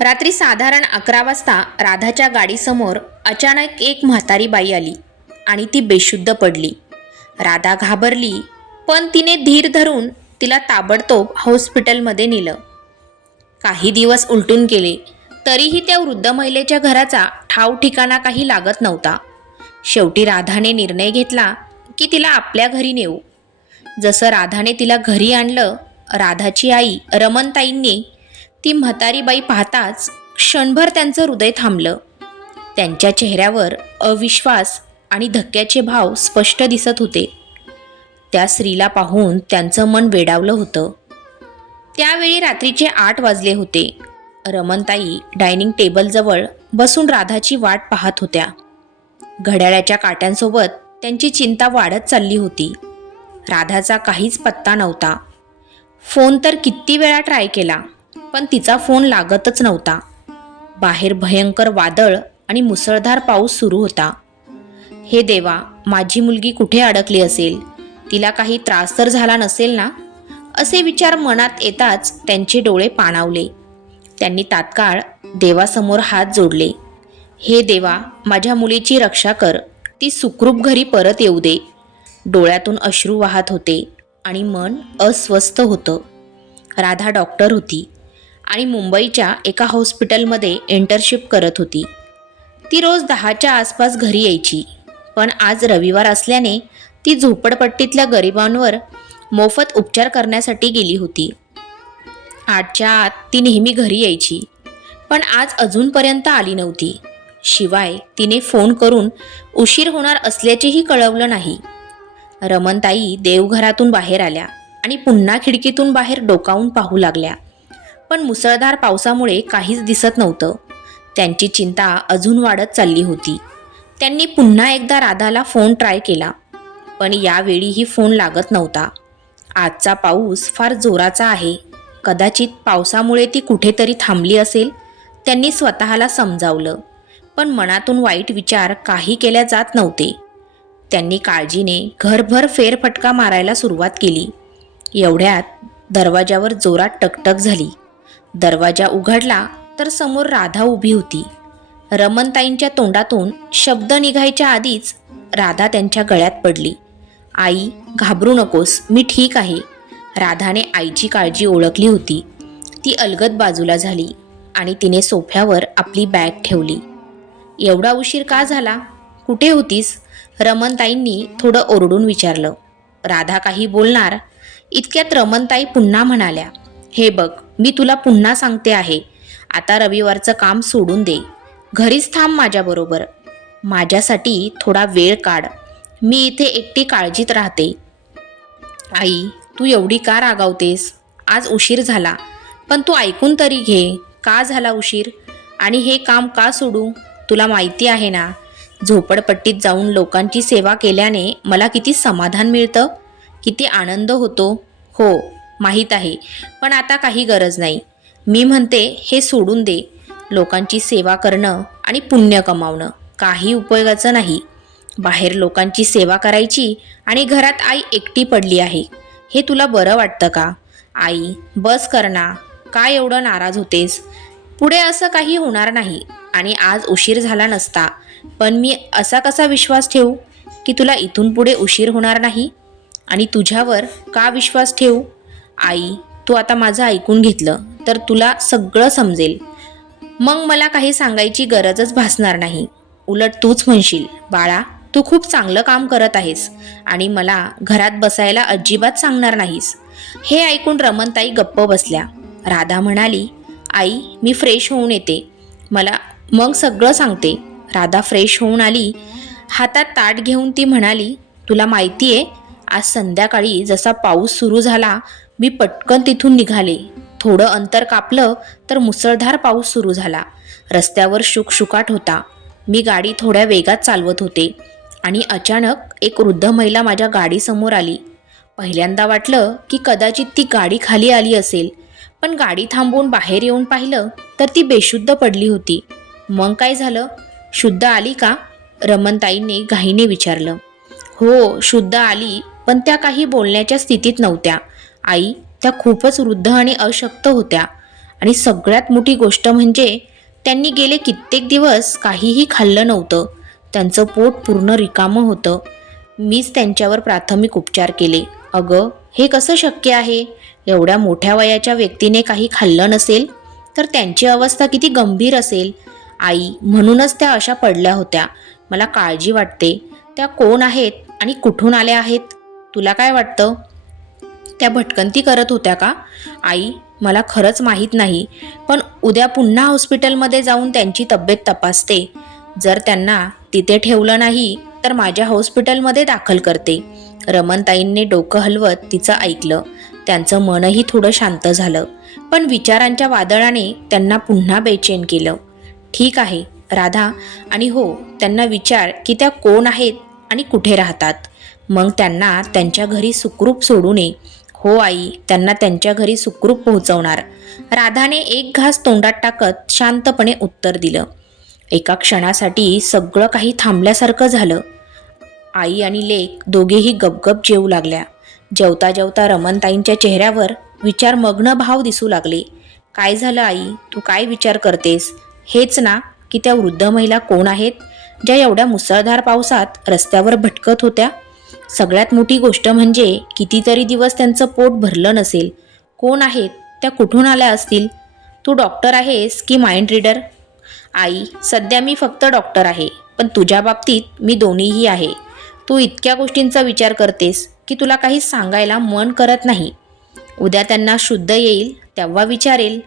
रात्री साधारण अकरा वाजता राधाच्या गाडीसमोर अचानक एक म्हातारी बाई आली आणि ती बेशुद्ध पडली. राधा घाबरली पण तिने धीर धरून तिला ताबडतोब हॉस्पिटलमध्ये नेलं. काही दिवस उलटून गेले तरीही त्या वृद्ध महिलेच्या घराचा ठाव ठिकाणा काही लागत नव्हता. शेवटी राधाने निर्णय घेतला की तिला आपल्या घरी नेऊ. जसं राधाने तिला घरी आणलं राधाची आई रमनताईंनी ती म्हातारी बाई पाहताच क्षणभर त्यांचं हृदय थांबलं. त्यांच्या चेहऱ्यावर अविश्वास आणि धक्क्याचे भाव स्पष्ट दिसत होते. त्या स्त्रीला पाहून त्यांचं मन वेडावलं होतं. त्यावेळी रात्रीचे आठ वाजले होते. रमनताई डायनिंग टेबलजवळ बसून राधाची वाट पाहत होत्या. घड्याळ्याच्या काट्यांसोबत त्यांची चिंता वाढत चालली होती. राधाचा काहीच पत्ता नव्हता. फोन तर किती वेळा ट्राय केला. पण तिचा फोन लागतच नव्हता. बाहेर भयंकर वादळ आणि मुसळधार पाऊस सुरू होता. हे देवा माझी मुलगी कुठे अडकली असेल? तिला काही त्रास तर झाला नसेल ना? असे विचार मनात येताच त्यांचे डोळे पाणावले. त्यांनी तात्काळ देवासमोर हात जोडले. हे देवा माझ्या मुलीची रक्षा कर. ती सुखरूप घरी परत येऊ दे. डोळ्यातून अश्रू वाहत होते आणि मन अस्वस्थ होतं. राधा डॉक्टर होती. आणि मुंबईच्या एका हॉस्पिटलमध्ये इंटर्नशिप करत होती. ती रोज दहाच्या आसपास घरी यायची पण आज रविवार असल्याने ती झोपडपट्टीतल्या गरिबांवर मोफत उपचार करण्यासाठी गेली होती. आठच्या आत ती नेहमी घरी यायची पण आज अजूनपर्यंत आली नव्हती. शिवाय तिने फोन करून उशीर होणार असल्याचेही कळवलं नाही. रमनताई देवघरातून बाहेर आल्या आणि पुन्हा खिडकीतून बाहेर डोकावून पाहू लागल्या. पण मुसळधार पावसामुळे काहीच दिसत नव्हतं. त्यांची चिंता अजून वाढत चालली होती. त्यांनी पुन्हा एकदा राधाला फोन ट्राय केला. पण यावेळीही फोन लागत नव्हता. आजचा पाऊस फार जोराचा आहे. कदाचित पावसामुळे ती कुठेतरी थांबली असेल त्यांनी स्वतःला समजावलं. पण मनातून वाईट विचार काही केल्या जात नव्हते. त्यांनी काळजीने घरभर फेरफटका मारायला सुरुवात केली. एवढ्यात दरवाजावर जोरात टकटक झाली. दरवाजा उघडला तर समोर राधा उभी होती. रमनताईंच्या तोंडातून शब्द निघायच्या आधीच राधा त्यांच्या गळ्यात पडली. आई घाबरू नकोस मी ठीक आहे. राधाने आईची काळजी ओळखली होती. ती अलगद बाजूला झाली आणि तिने सोफ्यावर आपली बॅग ठेवली. एवढा उशीर का झाला? कुठे होतीस? रमनताईंनी थोडं ओरडून विचारलं. राधा काही बोलणार? इतक्यात रमनताई पुन्हा म्हणाल्या हे बघ मी तुला पुन्हा सांगते आहे. आता रविवारचं काम सोडून दे. घरीच थांब माझ्याबरोबर माझ्यासाठी थोडा वेळ काढ. मी इथे एकटी काळजीत राहते. आई तू एवढी का रागावतेस? आज उशीर झाला. पण तू ऐकून तरी घे. का झाला उशीर? आणि हे काम का सोडू? तुला माहिती आहे ना झोपडपट्टीत जाऊन लोकांची सेवा केल्याने मला किती समाधान मिळतं? किती आनंद होतो? हो माहीत आहे. पण आता काही गरज नाही. मी म्हणते हे सोडून दे. लोकांची सेवा करणं आणि पुण्य कमावणं. काही उपयोगाचं नाही. बाहेर लोकांची सेवा करायची आणि घरात आई एकटी पडली आहे. हे तुला बरं वाटतं का? आई बस करणा काय एवढं नाराज होतेस? पुढे असं काही होणार नाही आणि आज उशीर झाला नसता. पण मी असा कसा विश्वास ठेवू की तुला इथून पुढे उशीर होणार नाही? आणि तुझ्यावर का विश्वास ठेवू? आई तू आता माझं ऐकून घेतलं तर तुला सगळं समजेल. मग मला काही सांगायची गरजच भासणार नाही. उलट तूच म्हणशील बाळा तू खूप चांगलं काम करत आहेस आणि मला घरात बसायला अजिबात सांगणार नाहीस. हे ऐकून रमनताई गप्प बसल्या. राधा म्हणाली आई मी फ्रेश होऊन येते. मला मग सगळं सांगते. राधा फ्रेश होऊन आली. हातात ताट घेऊन ती म्हणाली तुला माहिती आहे आज संध्याकाळी जसा पाऊस सुरू झाला मी पटकन तिथून निघाले. थोडं अंतर कापलं तर मुसळधार पाऊस सुरू झाला. रस्त्यावर शुकशुकाट होता. मी गाडी थोड्या वेगात चालवत होते आणि अचानक एक वृद्ध महिला माझ्या गाडीसमोर आली. पहिल्यांदा वाटलं की कदाचित ती गाडी खाली आली असेल पण गाडी थांबवून बाहेर येऊन पाहिलं तर ती बेशुद्ध पडली होती. मग काय झालं? शुद्ध आली का? रमनताईंनी घाईने विचारलं. हो शुद्ध आली. पण त्या काही बोलण्याच्या स्थितीत नव्हत्या. आई त्या खूपच वृद्ध आणि अशक्त होत्या. आणि सगळ्यात मोठी गोष्ट म्हणजे त्यांनी गेले कित्येक दिवस काहीही खाल्लं नव्हतं. त्यांचं पोट पूर्ण रिकामं होतं. मीच त्यांच्यावर प्राथमिक उपचार केले. अगं हे कसं शक्य आहे? एवढ्या मोठ्या वयाच्या व्यक्तीने काही खाल्लं नसेल? तर त्यांची अवस्था किती गंभीर असेल? आई म्हणूनच त्या अशा पडल्या होत्या. मला काळजी वाटते. त्या कोण आहेत आणि कुठून आल्या आहेत? तुला काय वाटतं? त्या भटकंती करत होत्या का? आई मला खरंच माहीत नाही पण उद्या पुन्हा हॉस्पिटलमध्ये जाऊन त्यांची तब्येत तपासते. जर त्यांना तिथे ठेवलं नाही तर माझ्या हॉस्पिटलमध्ये दाखल करते. रमनताईंनी डोकं हलवत तिचं ऐकलं. त्यांचं मनही थोडं शांत झालं पण विचारांच्या वादळाने त्यांना पुन्हा बेचैन केलं. ठीक आहे राधा. आणि हो त्यांना विचार की त्या कोण आहेत आणि कुठे राहतात? मग त्यांना त्यांच्या घरी सुखरूप सोडू नये. हो आई त्यांना त्यांच्या घरी सुखरूप पोहोचवणार. राधाने एक घास तोंडात टाकत शांतपणे उत्तर दिलं. एका क्षणासाठी सगळं काही थांबल्यासारखं झालं. आई आणि लेक दोघेही गपगप जेवू लागल्या. जेवता जेवता रमनताईंच्या चेहऱ्यावर विचारमग्न भाव दिसू लागले. काय झालं आई? तू काय विचार करतेस? हेच ना की त्या वृद्ध महिला कोण आहेत? ज्या एवढ्या मुसळधार पावसात रस्त्यावर भटकत होत्या? सगळ्यात मोठी गोष्ट म्हणजे कितीतरी दिवस त्यांचं पोट भरलं नसेल. कोण आहेत? त्या कुठून आल्या असतील? तू डॉक्टर आहेस की माइंड रीडर? आई सध्या मी फक्त डॉक्टर आहे पण तुझ्या बाबतीत मी दोन्हीही आहे. तू इतक्या गोष्टींचा विचार करतेस की तुला काही सांगायला मन करत नाही. उद्या त्यांना शुद्ध येईल तेव्हा विचारेल.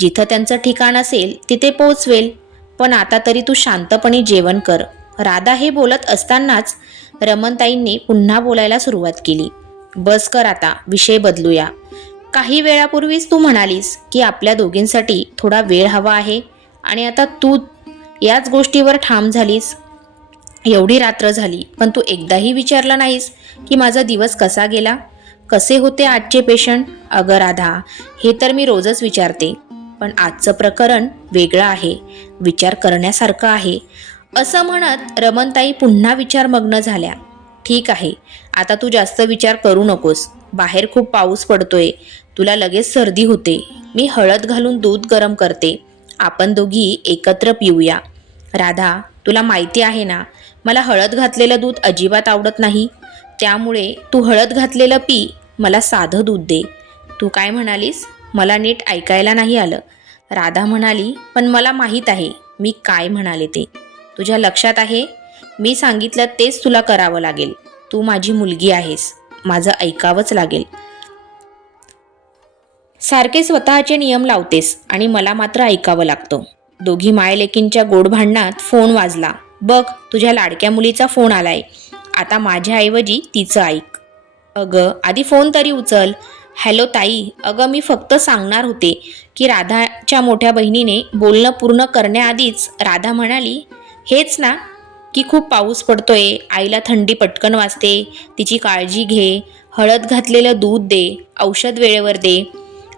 जिथं त्यांचं ठिकाण असेल तिथे पोचवेल. पण आता तरी तू शांतपणे जेवण कर. राधा हे बोलत असतानाच रमनताईंनी पुन्हा बोलायला सुरुवात केली. बस कर आता विषय बदलूया. काही वेळापूर्वीच तू म्हणालीस की आपल्या दोघींसाठी थोडा वेळ हवा आहे आणि आता तू याच गोष्टीवर ठाम झालीस. एवढी रात्र झाली पण तू एकदाही विचारलं नाहीस की माझा दिवस कसा गेला? कसे होते आजचे पेशंट? अगर राधा हे तर मी रोजच विचारते. पण आजचं प्रकरण वेगळं आहे. विचार करण्यासारखं आहे. असं म्हणत रमनताई पुन्हा विचारमग्न झाल्या. ठीक आहे आता तू जास्त विचार करू नकोस. बाहेर खूप पाऊस पडतोय. तुला लगेच सर्दी होते. मी हळद घालून दूध गरम करते. आपण दोघी एकत्र पिऊया. राधा तुला माहिती आहे ना मला हळद घातलेलं दूध अजिबात आवडत नाही. त्यामुळे तू हळद घातलेलं पी मला साधं दूध दे. तू काय म्हणालीस? मला नीट ऐकायला नाही आलं. राधा म्हणाली पण मला माहीत आहे मी काय म्हणाले ते. तुझ्या लक्षात आहे? मी सांगितलं तेच तुला करावं लागेल. तू माझी मुलगी आहेस. माझं ऐकावंच लागेल. सारखे स्वतःचे नियम लावतेस आणि मला मात्र ऐकावं लागतं. दोघी मायलेकींच्या गोड भांडणात फोन वाजला. बघ तुझ्या लाडक्या मुलीचा फोन आलाय. आता माझ्याऐवजी तिचं ऐक. अगं आधी फोन तरी उचल. हॅलो ताई अगं मी फक्त सांगणार होते की राधाच्या मोठ्या बहिणीने बोलणं पूर्ण करण्याआधीच राधा म्हणाली हेच ना की खूप पाऊस पडतोय आईला थंडी पटकन वाजते तिची काळजी घे हळद घातलेलं दूध दे औषध वेळेवर दे.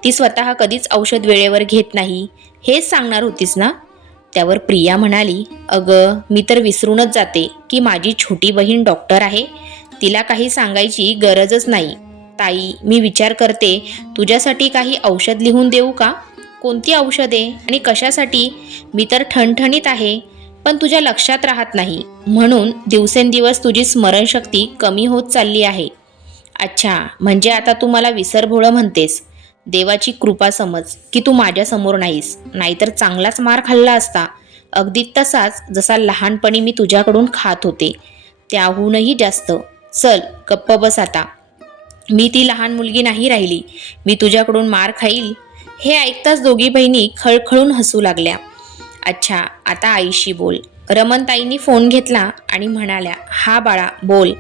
ती स्वतः कधीच औषध वेळेवर घेत नाही. हेच सांगणार होतीस ना? त्यावर प्रिया म्हणाली अगं मी तर विसरूनच जाते की माझी छोटी बहीण डॉक्टर आहे. तिला काही सांगायची गरजच नाही. ताई मी विचार करते तुझ्यासाठी काही औषध लिहून देऊ का? कोणती औषधे आणि कशासाठी? मी तर ठणठणीत आहे. पण तुझ्या लक्षात राहत नाही. म्हणून दिवसेंदिवस तुझी स्मरणशक्ती कमी होत चालली आहे. अच्छा म्हणजे आता तू मला विसरभोळं म्हणतेस. देवाची कृपा समज की तू माझ्यासमोर नाहीस. नाहीतर चांगलाच मार खाल्ला असता. अगदी तसाच जसा लहानपणी मी तुझ्याकडून खात होते. त्याहूनही जास्त. चल गप्प बस आता. मी ती लहान मुलगी नाही राहिली. मी तुझ्याकडून मार खाईल. हे ऐकताच दोघी बहिणी खळखळून हसू लागल्या. अच्छा आता आईशी बोल. रमनताईंनी फोन घेतला आणि म्हणाल्या हा बाळा बोल.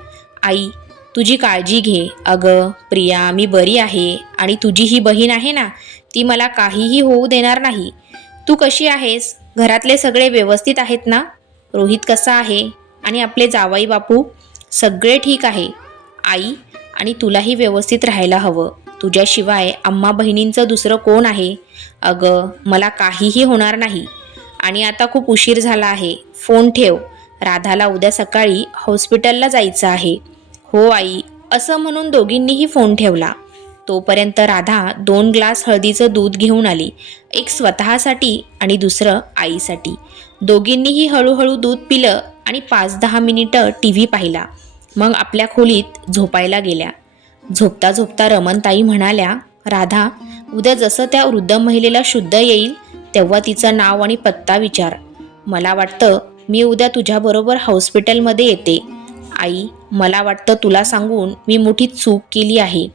आई तुझी काळजी घे. अगं प्रिया मी बरी आहे आणि तुझी ही बहीण आहे ना ती मला काहीही होऊ देणार नाही. तू कशी आहेस? घरातले सगळे व्यवस्थित आहेत ना? रोहित कसा आहे? आणि आपले जावाई बापू? सगळे ठीक आहे. आई आणि तुलाही व्यवस्थित राहायला हवं. तुझ्याशिवाय आम्हा बहिणींचं दुसरं कोण आहे? अगं मला काहीही होणार नाही. आणि आता खूप उशीर झाला आहे. फोन ठेव. राधाला उद्या सकाळी हॉस्पिटलला जायचं आहे. हो आई असं म्हणून दोघींनीही फोन ठेवला. तोपर्यंत राधा दोन ग्लास हळदीचं दूध घेऊन आली. एक स्वतःसाठी आणि दुसरं आईसाठी. दोघींनीही हळूहळू दूध पिलं आणि पाच दहा मिनिटं टी व्ही पाहिला. मग आपल्या खोलीत झोपायला गेल्या. झोपता झोपता रमनताई म्हणाल्या राधा उद्या जसं त्या वृद्ध महिलेला शुद्ध येईल तेव्हा तिचं नाव आणि पत्ता विचार. मला वाटतं मी उद्या तुझ्याबरोबर हॉस्पिटलमध्ये येते. आई मला वाटतं तुला सांगून मी मोठी चूक केली आहे.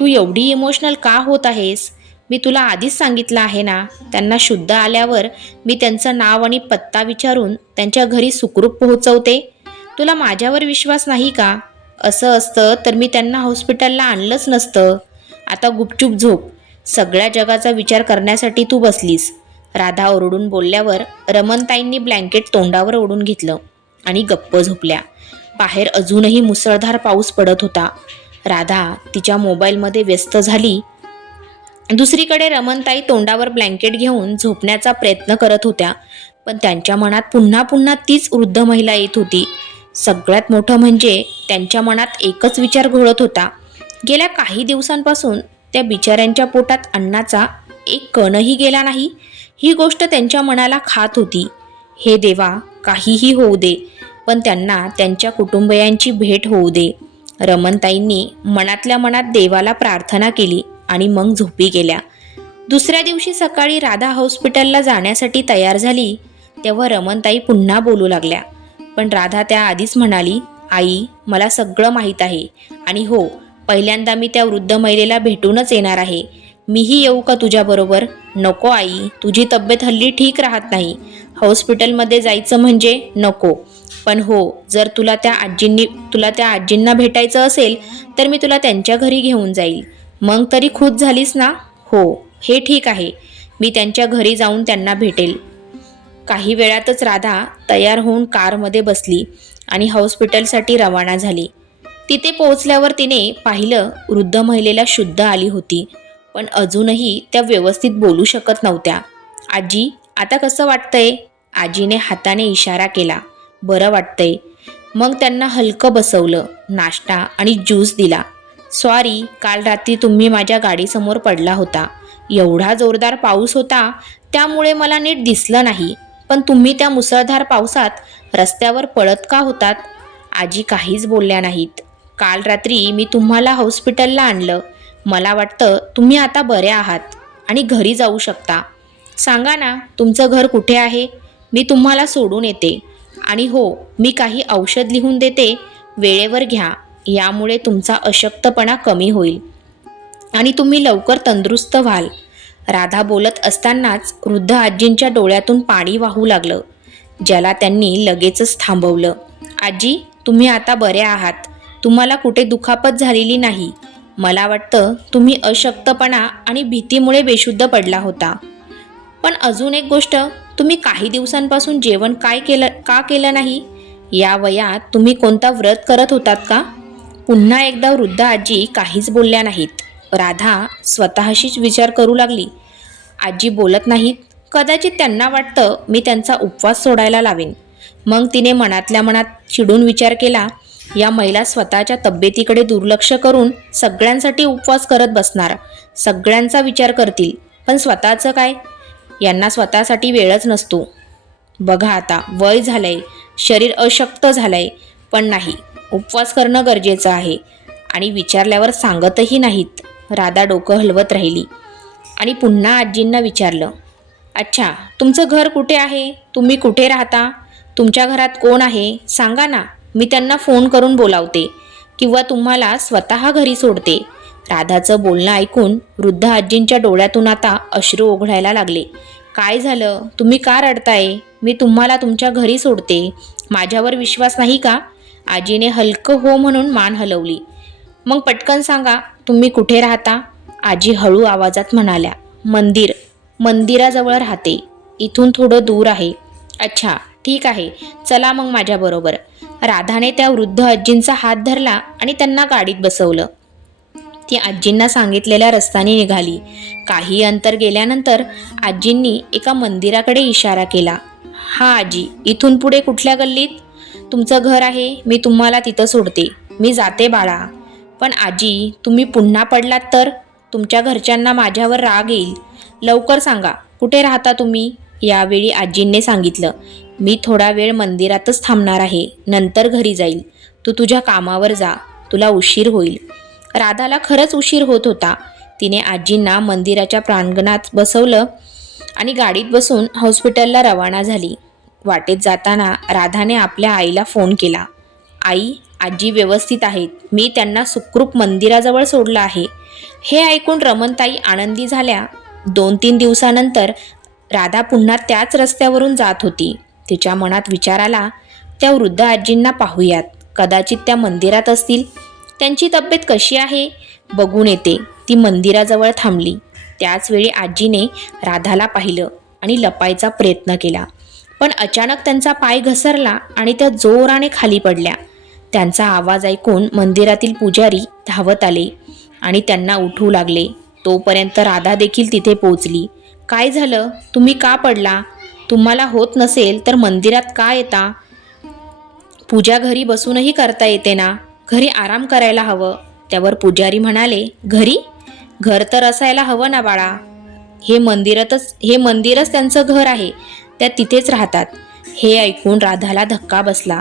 तू एवढी इमोशनल का होत आहेस? मी तुला आधीच सांगितलं आहे ना? त्यांना शुद्ध आल्यावर मी त्यांचं नाव आणि पत्ता विचारून त्यांच्या घरी सुखरूप पोहोचवते? तुला माझ्यावर विश्वास नाही का? असं असतं तर मी त्यांना हॉस्पिटलला आणलंच नसतं. आता गुपचूप झोप. सगळ्या जगाचा विचार करण्यासाठी तू बसलीस. राधा ओरडून बोलल्यावर रमनताईंनी ब्लँकेट तोंडावर ओढून घेतलं आणि गप्प झोपल्या. बाहेर अजूनही मुसळधार पाऊस पडत होता. राधा तिच्या मोबाईलमध्ये व्यस्त झाली. दुसरीकडे रमनताई तोंडावर ब्लँकेट घेऊन झोपण्याचा प्रयत्न करत होत्या पण त्यांच्या मनात पुन्हा पुन्हा तीच वृद्ध महिला येत होती. सगळ्यात मोठं म्हणजे त्यांच्या मनात एकच विचार घोळत होता. गेल्या काही दिवसांपासून त्या बिचाऱ्यांच्या पोटात अन्नाचा एक कणही गेला नाही ही गोष्ट त्यांच्या मनाला खात होती. हे देवा काहीही होऊ दे पण त्यांना त्यांच्या कुटुंबियांची भेट होऊ दे. रमनताईंनी मनातल्या मनात देवाला प्रार्थना केली आणि मग झोपी गेल्या. दुसऱ्या दिवशी सकाळी राधा हॉस्पिटलला जाण्यासाठी तयार झाली तेव्हा रमनताई पुन्हा बोलू लागल्या. पण राधा त्या आधीच म्हणाली आई मला सगळं माहीत आहे आणि हो पहिल्यांदा मी त्या वृद्ध महिलेला भेटूनच येणार आहे. मीही येऊ का तुझ्याबरोबर? नको आई तुझी तब्येत हल्ली ठीक राहत नाही. हॉस्पिटलमध्ये जायचं म्हणजे नको. पण हो जर तुला त्या आजींनी तुला त्या आजींना भेटायचं असेल तर मी तुला त्यांच्या घरी घेऊन जाईल. मग तरी खुद झालीस ना? हो हे ठीक आहे. मी त्यांच्या घरी जाऊन त्यांना भेटेल. काही वेळातच राधा तयार होऊन कारमध्ये बसली आणि हॉस्पिटलसाठी रवाना झाली. तिथे पोहोचल्यावर तिने पाहिलं वृद्ध महिलेला शुद्ध आली होती. पण अजूनही त्या व्यवस्थित बोलू शकत नव्हत्या. आजी आता कसं वाटतंय? आजीने हाताने इशारा केला. बरं वाटतंय. मग त्यांना हलकं बसवलं नाश्ता आणि ज्यूस दिला. सॉरी काल रात्री तुम्ही माझ्या गाडीसमोर पडला होता. एवढा जोरदार पाऊस होता त्यामुळे मला नीट दिसलं नाही. पण तुम्ही त्या मुसळधार पावसात रस्त्यावर पळत का होतात? आजी काहीच बोलल्या नाहीत. काल रात्री मी तुम्हाला हॉस्पिटलला आणलं. मला वाटतं तुम्ही आता बरे आहात आणि घरी जाऊ शकता. सांगा ना तुमचं घर कुठे आहे? मी तुम्हाला सोडून येते. आणि हो मी काही औषध लिहून देते. वेळेवर घ्या. यामुळे तुमचा अशक्तपणा कमी होईल. आणि तुम्ही लवकर तंदुरुस्त व्हाल. राधा बोलत असतानाच वृद्ध आजींच्या डोळ्यातून पाणी वाहू लागलं. ज्याला त्यांनी लगेचच थांबवलं. आजी तुम्ही आता बरे आहात. तुम्हाला कुठे दुखापत झालेली नाही. मला वाटतं तुम्ही अशक्तपणा आणि भीतीमुळे बेशुद्ध पडला होता. पण अजून एक गोष्ट तुम्ही काही दिवसांपासून जेवण काय केलं का केलं नाही? या वयात तुम्ही कोणता व्रत करत होतात का? पुन्हा एकदा वृद्ध आजी काहीच बोलल्या नाहीत. राधा स्वतःशीच विचार करू लागली. आजी बोलत नाहीत. कदाचित त्यांना वाटतं मी त्यांचा उपवास सोडायला लावेन. मग तिने मनातल्या मनात चिडून विचार केला या महिला स्वतःच्या तब्येतीकडे दुर्लक्ष करून सगळ्यांसाठी उपवास करत बसणार. सगळ्यांचा विचार करतील पण स्वतःचं काय? यांना स्वतःसाठी वेळच नसतो. बघा आता वय झालंय शरीर अशक्त झालंय पण नाही उपवास करणं गरजेचं आहे. आणि विचारल्यावर सांगतही नाहीत. राधा डोकं हलवत राहिली. आणि पुन्हा आजींना विचारलं अच्छा तुमचं घर कुठे आहे? तुम्ही कुठे राहता? तुमच्या घरात कोण आहे? सांगा ना. मी त्यांना फोन करून बोलावते किंवा तुम्हाला स्वतः घरी सोडते. राधाचं बोलणं ऐकून वृद्ध आजींच्या डोळ्यातून आता अश्रू ओघळायला लागले. काय झालं? तुम्ही का रडताय? मी तुम्हाला तुमच्या घरी सोडते. माझ्यावर विश्वास नाही का? आजीने हलकं हो म्हणून मान हलवली. मग पटकन सांगा तुम्ही कुठे राहता? आजी हळू आवाजात म्हणाल्या. मंदिर. मंदिराजवळ राहते. इथून थोडं दूर आहे. अच्छा ठीक आहे. चला मग माझ्याबरोबर. राधाने त्या वृद्ध आजींचा हात धरला आणि त्यांना गाडीत बसवलं. ती आजींना सांगितलेल्या रस्त्याने निघाली. काही अंतर गेल्यानंतर आजींनी एका मंदिराकडे इशारा केला. हा आजी इथून पुढे कुठल्या गल्लीत? तुमचं घर आहे मी तुम्हाला तिथं सोडते. मी जाते बाळा. पण आजी तुम्ही पुन्हा पडलात तर? तुमच्या घरच्यांना माझ्यावर राग येईल. लवकर सांगा कुठे राहता तुम्ही? यावेळी आजींनी सांगितलं. मी थोडा वेळ मंदिरातच थांबणार आहे. नंतर घरी जाईल. तू तुझ्या कामावर जा. तुला उशीर होईल. राधाला खरंच उशीर होत होता. तिने आजींना मंदिराच्या प्रांगणात बसवलं आणि गाडीत बसून हॉस्पिटलला रवाना झाली. वाटेत जाताना राधाने आपल्या आईला फोन केला. आई आजी व्यवस्थित आहेत. मी त्यांना सुखरूप मंदिराजवळ सोडलं आहे. हे ऐकून रमणताई आनंदी झाल्या. दोन तीन दिवसानंतर राधा पुन्हा त्याच रस्त्यावरून जात होती. तिच्या मनात विचार आला त्या वृद्ध आजींना पाहूयात. कदाचित त्या मंदिरात असतील. त्यांची तब्येत कशी आहे? बघून येते. ती मंदिराजवळ थांबली. त्याचवेळी आजीने राधाला पाहिलं आणि लपायचा प्रयत्न केला. पण अचानक त्यांचा पाय घसरला आणि त्या जोराने खाली पडल्या. त्यांचा आवाज ऐकून मंदिरातील पुजारी धावत आले आणि त्यांना उठू लागले. तोपर्यंत राधा देखील तिथे पोचली काय झालं? तुम्ही का पडला? तुम्हाला होत नसेल तर मंदिरात का येता? पूजा घरी बसूनही करता येते ना? घरी आराम करायला हवं. त्यावर पुजारी म्हणाले घरी? घर तर असायला हवं ना बाळा. हे मंदिरातच हे मंदिरच त्यांचं घर आहे. त्या तिथेच राहतात. हे ऐकून राधाला धक्का बसला.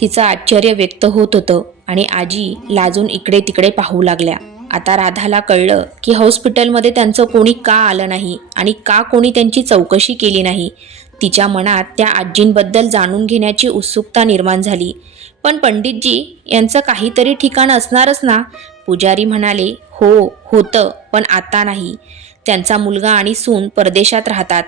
तिचं आश्चर्य व्यक्त होत होतं आणि आजी लाजून इकडे तिकडे पाहू लागल्या. आता राधाला कळलं की हॉस्पिटलमध्ये त्यांचं कोणी का आलं नाही आणि का कोणी त्यांची चौकशी केली नाही. तिच्या मनात त्या आजींबद्दल जाणून घेण्याची उत्सुकता निर्माण झाली. पण पंडितजी यांचं काहीतरी ठिकाण असणारच ना? पुजारी म्हणाले हो होतं पण आता नाही. त्यांचा मुलगा आणि सून परदेशात राहतात.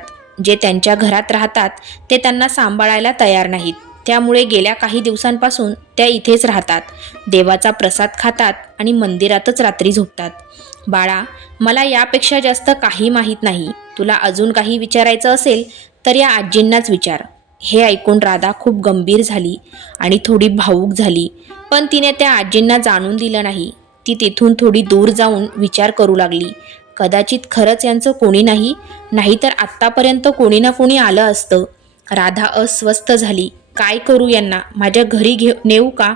जे त्यांच्या घरात राहतात ते त्यांना सांभाळायला तयार नाहीत. त्यामुळे गेल्या काही दिवसांपासून त्या इथेच राहतात. देवाचा प्रसाद खातात आणि मंदिरातच रात्री झोपतात. बाळा मला यापेक्षा जास्त काही माहीत नाही. तुला अजून काही विचारायचं असेल तर या आजींनाच विचार. हे ऐकून राधा खूप गंभीर झाली आणि थोडी भावूक झाली. पण तिने त्या आजींना जाणून दिलं नाही. ती तिथून थोडी दूर जाऊन विचार करू लागली. कदाचित खरंच यांचं कोणी नाही? नाहीतर आत्तापर्यंत कोणी ना कोणी आलं असतं. राधा अस्वस्थ झाली. काय करू यांना? माझ्या घरी घे नेऊ का?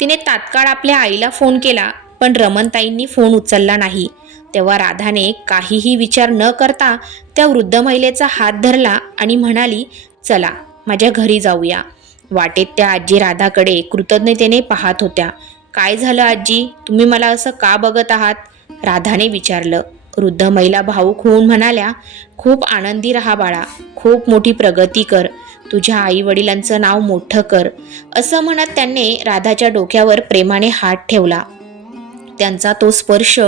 तिने तात्काळ आपल्या आईला फोन केला पण रमणताईंनी फोन उचलला नाही. तेव्हा राधाने काहीही विचार न करता त्या वृद्ध महिलेचा हात धरला आणि म्हणाली चला माझ्या घरी जाऊया. वाटेत त्या आजी राधाकडे कृतज्ञतेने पाहत होत्या. काय झालं आजी? तुम्ही मला असं का बघत आहात? राधाने विचारलं. वृद्ध महिला भाऊक होऊन म्हणाल्या खूप आनंदी राहा बाळा खूप मोठी प्रगती कर. तुझ्या आई वडिलांचं नाव मोठं कर असं म्हणत त्यांनी राधाच्या डोक्यावर प्रेमाने हात ठेवला. त्यांचा तो स्पर्श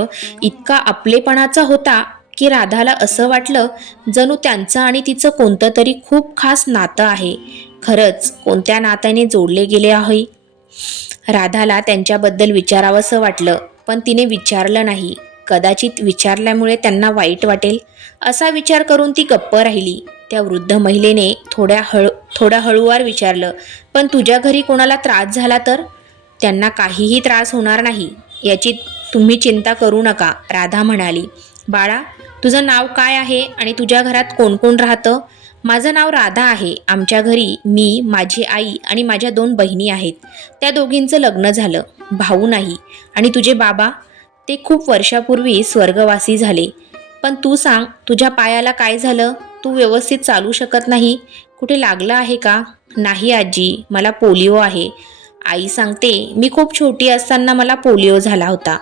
इतका आपलेपणाचा होता की राधाला असं वाटलं जणू त्यांचं आणि तिचं कोणतं तरी खूप खास नातं आहे. खरंच कोणत्या नात्याने जोडले गेले आहे? राधाला त्यांच्याबद्दल विचारावंसं वाटलं पण तिने विचारलं नाही. कदाचित विचारल्यामुळे त्यांना वाईट वाटेल असा विचार करून ती गप्प राहिली. त्या वृद्ध महिलेने थोड्या हळू थोडा हळूवार विचारलं पण तुझ्या घरी कोणाला त्रास झाला तर? त्यांना काहीही त्रास होणार नाही याची तुम्ही चिंता करू नका राधा म्हणाली. बाळा तुझं नाव काय आहे आणि तुझ्या घरात कोण कोण राहतं? माझं नाव राधा आहे. आमच्या घरी मी माझी आई आणि माझ्या दोन बहिणी आहेत. त्या दोघींचं लग्न झालं. भाऊ नाही. आणि तुझे बाबा? ते खूप वर्षापूर्वी स्वर्गवासी झाले. पण तू सांग तुझ्या पायाला काय झालं? तू व्यवस्थित चालू शकत नाही? कुठे लागलं आहे का? नाही आजी. मला पोलिओ आहे. आई सांगते मी खूप छोटी असताना मला पोलिओ झाला होता.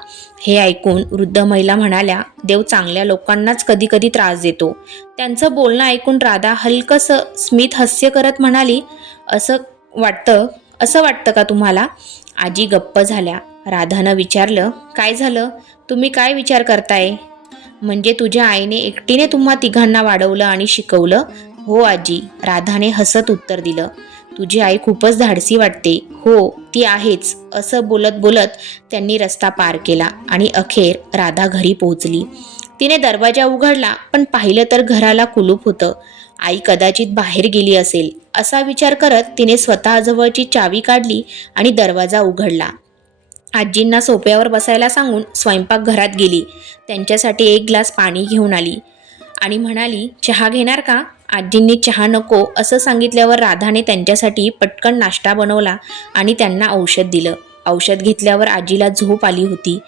हे ऐकून वृद्ध महिला म्हणाल्या देव चांगल्या लोकांनाच कधी कधी त्रास देतो. त्यांचं बोलणं ऐकून राधा हलकंसं स्मित हास्य करत म्हणाली असं वाटतं? असं वाटतं का तुम्हाला? आजी गप्प झाल्या. राधानं विचारलं काय झालं? तुम्ही काय विचार करताय? म्हणजे तुझ्या आईने एकटीने तुम्हा तिघांना वाढवलं आणि शिकवलं? हो आजी. राधाने हसत उत्तर दिलं. तुझी आई खूपच धाडसी वाटते. हो ती आहेच. असं बोलत बोलत त्यांनी रस्ता पार केला आणि अखेर राधा घरी पोहोचली. तिने दरवाजा उघडला पण पाहिलं तर घराला कुलूप होतं. आई कदाचित बाहेर गेली असेल असा विचार करत तिने स्वतःजवळची चावी काढली आणि दरवाजा उघडला. आजींना सोप्यावर बसायला सांगून स्वयंपाकघरात गेली. त्यांच्यासाठी एक ग्लास पाणी घेऊन आली. आणि म्हणाली चहा घेणार का? आजींनी चहा नको असं सांगितल्यावर राधाने त्यांच्यासाठी पटकन नाश्ता बनवला आणि त्यांना औषध दिलं. औषध घेतल्यावर आजीला झोप आली होती.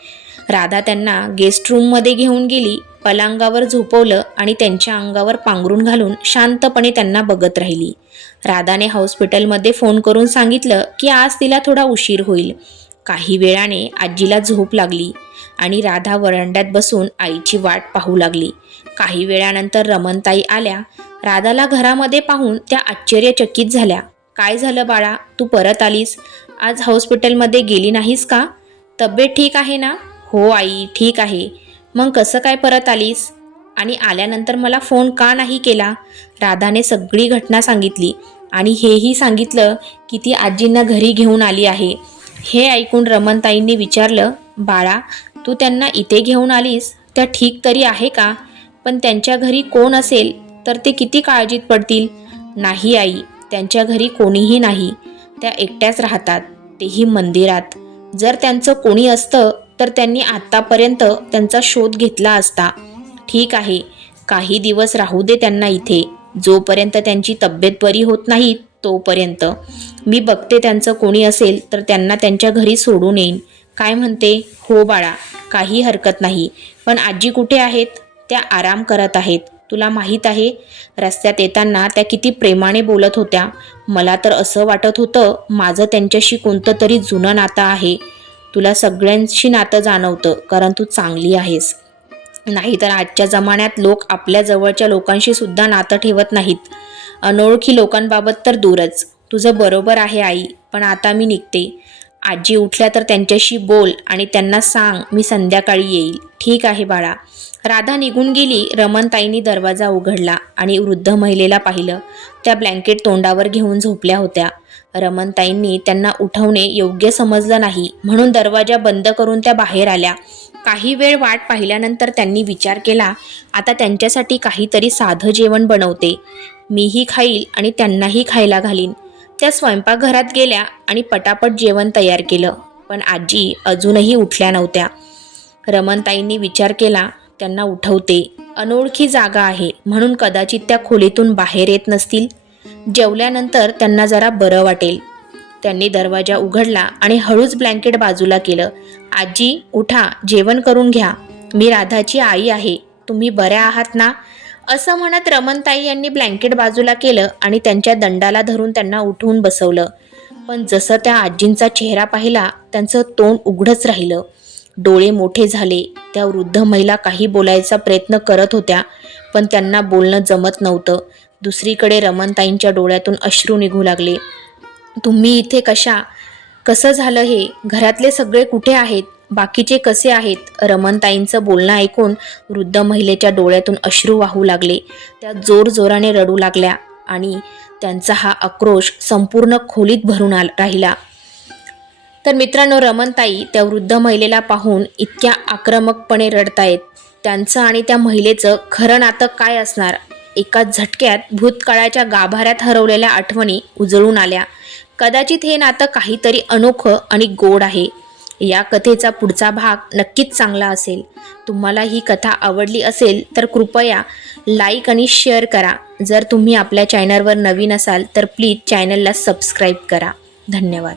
राधा त्यांना गेस्ट रूममध्ये घेऊन गेली पलंगावर झोपवलं आणि त्यांच्या अंगावर पांघरून घालून शांतपणे त्यांना बघत राहिली. राधाने हॉस्पिटलमध्ये फोन करून सांगितलं की आज तिला थोडा उशीर होईल. काही वेळाने आजीला झोप लागली आणि राधा वरांड्यात बसून आईची वाट पाहू लागली. काही वेळानंतर रमणताई आल्या राधाला घरामध्ये पाहून त्या आश्चर्यचकित झाल्या. काय झालं बाळा? तू परत आलीस? आज हॉस्पिटलमध्ये गेली नाहीस का? तब्येत ठीक आहे ना? हो आई ठीक आहे. मग कसं काय परत आलीस? आणि आल्यानंतर मला फोन का नाही केला? राधाने सगळी घटना सांगितली आणि हेही सांगितलं की ती आजींना घरी घेऊन आली आहे. हे ऐकून रमणताईंनी विचारलं बाळा तू त्यांना इथे घेऊन आलीस त्या ठीक तरी आहे का? पण त्यांच्या घरी कोण असेल तर ते किती काळजीत पडतील? नाही आई त्यांच्या घरी कोणीही नाही. त्या एकट्याच राहतात तेही मंदिरात. जर त्यांचं कोणी असतं तर त्यांनी आत्तापर्यंत त्यांचा शोध घेतला असता. ठीक आहे काही दिवस राहू दे त्यांना इथे. जोपर्यंत त्यांची तब्येत बरी होत नाही तोपर्यंत. मी बघते त्यांचं कोणी असेल तर त्यांना त्यांच्या घरी सोडून येईन. काय म्हणते? हो बाळा काही हरकत नाही. पण आजी कुठे आहेत? त्या आराम करत आहेत. तुला माहीत आहे रस्त्यात येताना त्या किती प्रेमाने बोलत होत्या. मला तर असं वाटत होतं माझं त्यांच्याशी कोणतं तरी जुनं नातं आहे. तुला सगळ्यांशी नातं जाणवतं कारण तू चांगली आहेस. नाहीतर आजच्या जमान्यात लोक आपल्या जवळच्या लोकांशी सुद्धा नातं ठेवत नाहीत. अनोळखी लोकांबाबत तर दूरच. तुझं बरोबर आहे आई पण आता मी निघते. आजी उठल्या तर त्यांच्याशी बोल आणि त्यांना सांग मी संध्याकाळी येईल. ठीक आहे बाळा. राधा निघून गेली रमणताईंनी दरवाजा उघडला आणि वृद्ध महिलेला पाहिलं. त्या ब्लँकेट तोंडावर घेऊन झोपल्या होत्या. रमणताईंनी त्यांना उठवणे योग्य समजलं नाही म्हणून दरवाजा बंद करून त्या बाहेर आल्या. काही वेळ वाट पाहिल्यानंतर त्यांनी विचार केला आता त्यांच्यासाठी काहीतरी साधं जेवण बनवते. मीही खाईल आणि त्यांनाही खायला घालीन. त्या स्वयंपाकघरात गेल्या आणि पटापट जेवण तयार केलं. पण आजी अजूनही उठल्या नव्हत्या. रमणताईंनी विचार केला त्यांना उठवते. अनोळखी जागा आहे. म्हणून कदाचित त्या खोलीतून बाहेर येत नसतील. जेवल्यानंतर त्यांना जरा बरं वाटेल. त्यांनी दरवाजा उघडला आणि हळूच ब्लँकेट बाजूला केलं. आजी उठा. जेवण करून घ्या. मी राधाची आई आहे. तुम्ही बऱ्या आहात ना? असं म्हणत रमणताई यांनी ब्लँकेट बाजूला केलं आणि त्यांच्या दंडाला धरून त्यांना उठवून बसवलं. पण जसं त्या आजींचा चेहरा पाहिला त्यांचं तोंड उघडच राहिलं. डोळे मोठे झाले. त्या वृद्ध महिला काही बोलायचा प्रयत्न करत होत्या पण त्यांना बोलणं जमत नव्हतं. दुसरीकडे रमणताईंच्या डोळ्यातून अश्रू निघू लागले. तुम्ही इथे कशा? कसं झालं हे? घरातले सगळे कुठे आहेत? बाकीचे कसे आहेत? रमणताईंचं बोलणं ऐकून वृद्ध महिलेच्या डोळ्यातून अश्रू वाहू लागले. त्या जोर जोराने रडू लागल्या आणि त्यांचा हा आक्रोश संपूर्ण खोलीत भरून आल राहिला. तर मित्रांनो रमणताई त्या वृद्ध महिलेला पाहून इतक्या आक्रमकपणे रडतायत. त्यांचं आणि त्या महिलेचं खरं नातं काय असणार? एका झटक्यात भूतकाळाच्या गाभाऱ्यात हरवलेल्या आठवणी उजळून आल्या. कदाचित हे नातं काहीतरी अनोखं आणि गोड आहे. या कथेचा पुढचा भाग नक्कीच चांगला असेल. तुम्हाला ही कथा आवडली असेल तर कृपया लाईक आणि शेअर करा. जर तुम्ही आपल्या चॅनलवर नवीन असाल तर प्लीज चॅनलला सबस्क्राईब करा. धन्यवाद.